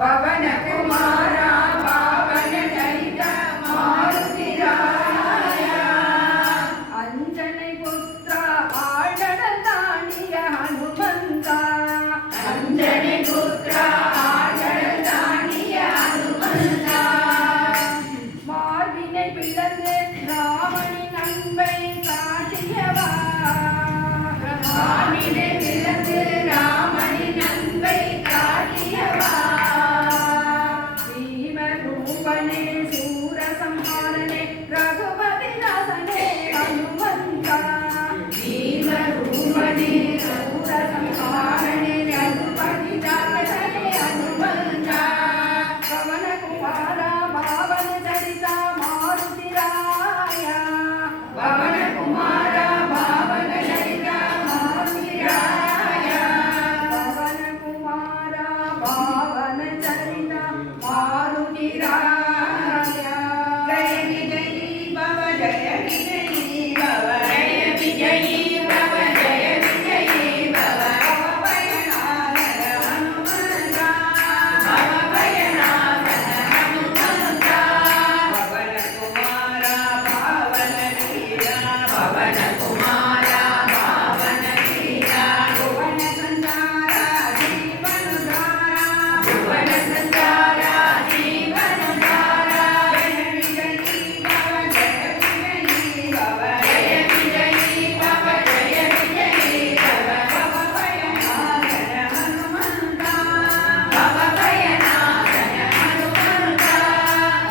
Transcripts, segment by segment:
பவன குமாரா பாவன சரித மாருதிராயா அஞ்சனை புத்ரா ஆழ்கடல் தாண்டிய ஹனுமந்தா அஞ்சனை புத்ரா ஆழ்கடல் தாண்டிய ஹனுமந்தா மார்பினை பிளந்து ராமனின் அன்பை காட்டியவா மார்பினை பிளந்து ராமனின் அன்பை காட்டியவா பீமரூபனே சூரசம்ஹாரனே ரகுபதி தாசனே ஹனுமந்தா பீமரூபனே சூரசம்ஹாரனே ரகுபதி தாசனே ஹனுமந்தா பவன குமாரா பாவன சரிதா மாருதிராயா பவன குமாரா பாவன சரிதா மாருதிராயா பவன குமாரா பாவன சரிதா மாருதிராயா ஜய விஜயீ பவ ஜய விஜயீ பவ ஜய விஜயீ பவ ஜய விஜயீ பவ பவபயநாதன ஹனுமந்தா பவபயநாதன ஹனுமந்தா பவன குமாரா பாவன வீரா பவன குமாரா பாவன வீரா புவன சஞ்சாரா ஜீவனுதாரா புவன சஞ்சாரா ஜீவனுதாரா ஜய விஜயீ பவ ஜய விஜயீ பவ ஜய விஜயீ பவ ஜய விஜயீ பவ பவபயநாதன ஹனுமந்தா பவபயநாதன ஹனுமந்தா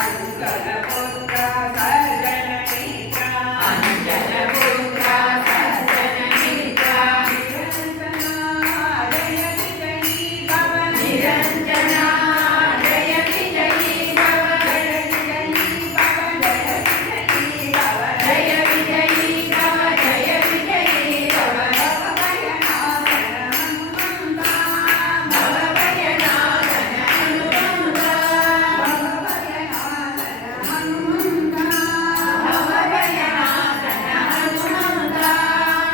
அஞ்சன புத்ரா சர்ஜன மித்ரா அஞ்சன புத்ரா சர்ஜன மித்ரா நிரஞ்சனா ஜய விஜயீ பவ நிரஞ்சனா ஜய விஜயீ பவ ஜய விஜயீ பவ பவபயநாதன ஹனுமந்தா பவபயநாதன ஹனுமந்தா பவபயநாதன ஹனுமந்தா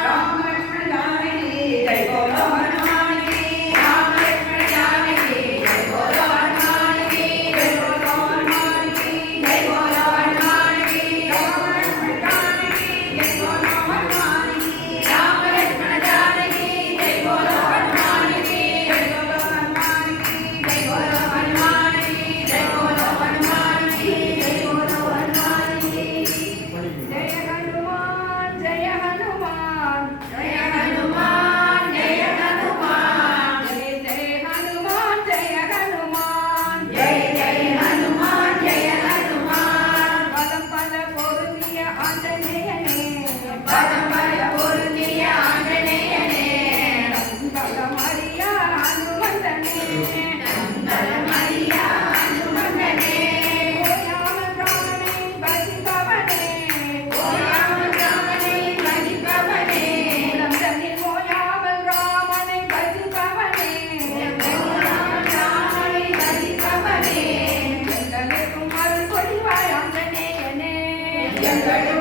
ராம லக்ஷ்மண ஜானகி ஜெய போலோ ஹனுமானுகி ராம லக்ஷ்மண ஜானகி ஜெய போலோ ஹனுமானுகி ஜெய போலோ ஹனுமானுகி ஜெய போலோ ஹனுமானுகி ராம லக்ஷ்மண ஜானகி ஜெய போலோ ஹனுமானுகி ராம லக்ஷ்மண ஜானகி ஜெய போலோ ஹனுமானுகி ஜெய போலோ ஹனுமானுகி ஜெய போலோ ஹனுமானுகி ஜெய போலோ ஹனுமானுகி ஜெய போலோ ஹனுமானுகி ஜெய ஹனுமான் ஜெய ஹனுமான் ஜெய ஹனுமான் ஜெய ஹனுமான் ஜெய ஜெய ஹனுமான் ஜெய ஹனுமான் ஜெய ஜெய ஹனுமான் ஜெய ஹனுமான் பதம் பல பொருந்திய ஆஞ்சநேயனே பதம் பல பொருந்திய ஆஞ்சநேயனே மரியா ஹனுமந்தனே மரியா ஹனுமந்தனே ஓயாமல் ராமனை பஜிப்பவனே ஓயாமல் ராமனை பஜிப்பவனே ரம்ஜனில் ஓயாமல் ராமனை பஜிப்பவனே ஓயாமல் ராமனை பஜிப்பவனே எங்களுக்கும் அருள் புரிவாய் ஆஞ்சநேயனே எங்களுக்கும்